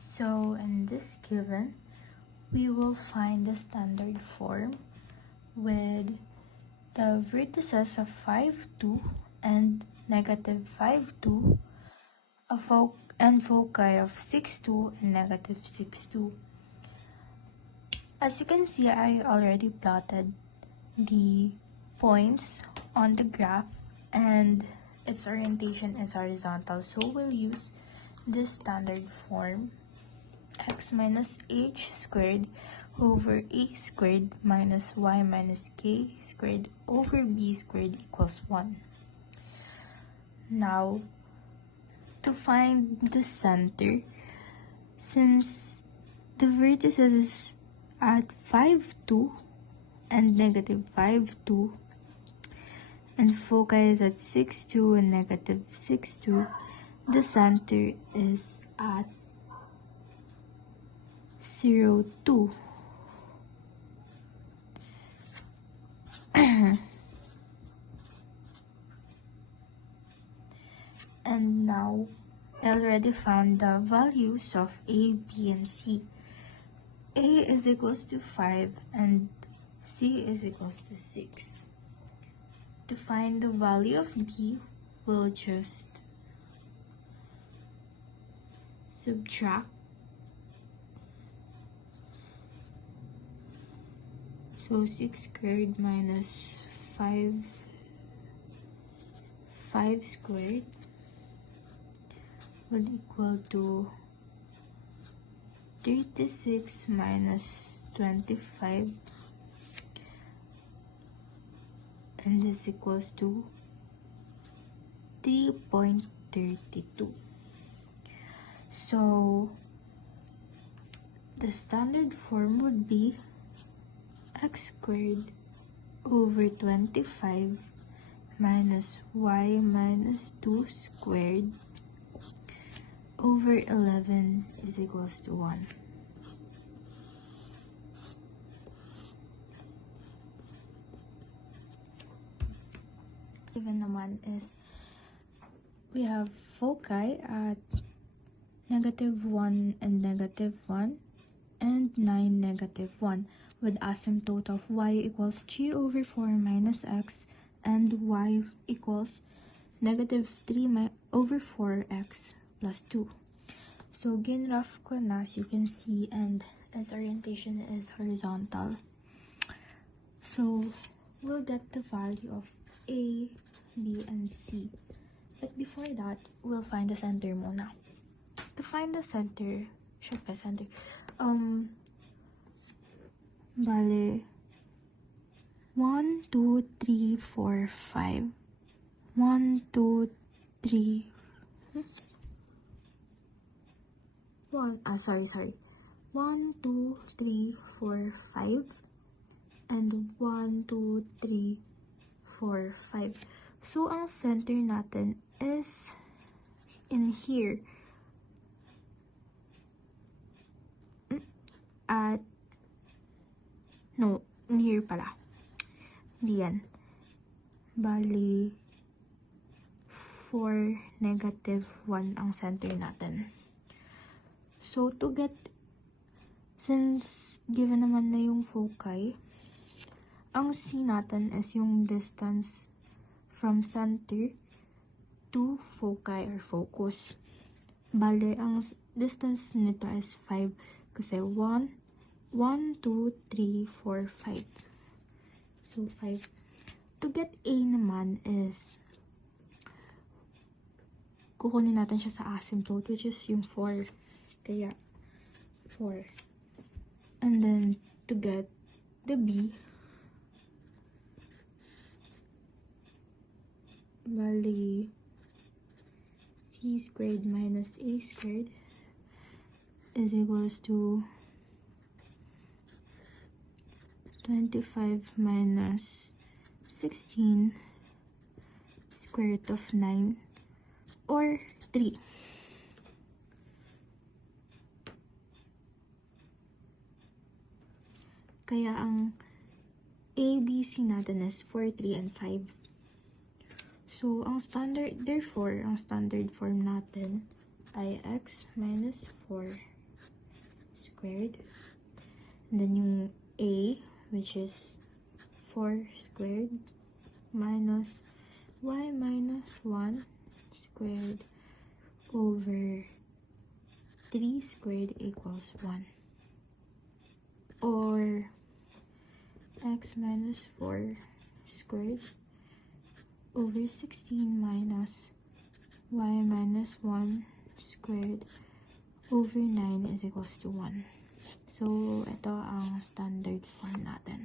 So in this given, we will find the standard form with the vertices of 5, 2 and negative 5, 2 and foci of 6, 2 and negative 6, 2. As you can see, I already plotted the points on the graph and its orientation is horizontal, so we'll use this standard form: x minus h squared over a squared minus y minus k squared over b squared equals 1. Now, to find the center, since the vertices is at 5, 2 and negative 5, 2, and foci is at 6, 2 and negative 6, 2, the center is at 0, 2. And now, I already found the values of A, B, and C. A is equals to 5 and C is equals to 6. To find the value of B, we'll just subtract. So 6 squared minus 5 squared would equal to 36 minus 25, and this equals to 3.32. So the standard form would be x squared over 25 minus y minus 2 squared over 11 is equals to 1. Given naman is we have foci at negative 1 and negative 1 and 9, negative 1 with asymptote of y equals 3 over 4 minus x and y equals negative 3 over 4x plus 2. So, ginraph ko na, as you can see, and its orientation is horizontal. So, we'll get the value of A, B, and C. But before that, we'll find the center muna. To find the center, syempre center, bale, 1, 2, 3, 4, 5. 1, 2, 3, 1, 2, 3, 4, 5, and 1, 2, 3, 4, 5. So, ang center natin is in here. In here pala. Diyan. Bali, 4, negative 1 ang center natin. So, to get, since given naman na yung foci, ang C natin is yung distance from center to foci or focus. Bale, ang distance nito is 5 kasi 1, 2, 3, 4, 5. So, 5. To get A naman is, kukunin natin siya sa asymptote, which is yung 4. Kaya, 4. And then, to get the B, bali, C squared minus A squared is equals to 25 minus 16 square root of 9 or 3. Kaya ang ABC natin is 4, 3, and 5. So, ang standard form natin ay x minus 4 squared. And then yung a, which is 4 squared minus y minus 1 squared over 3 squared equals 1. Or x minus 4 squared over 16 minus y minus 1 squared over 9 is equals to 1. So, ito ang standard form natin.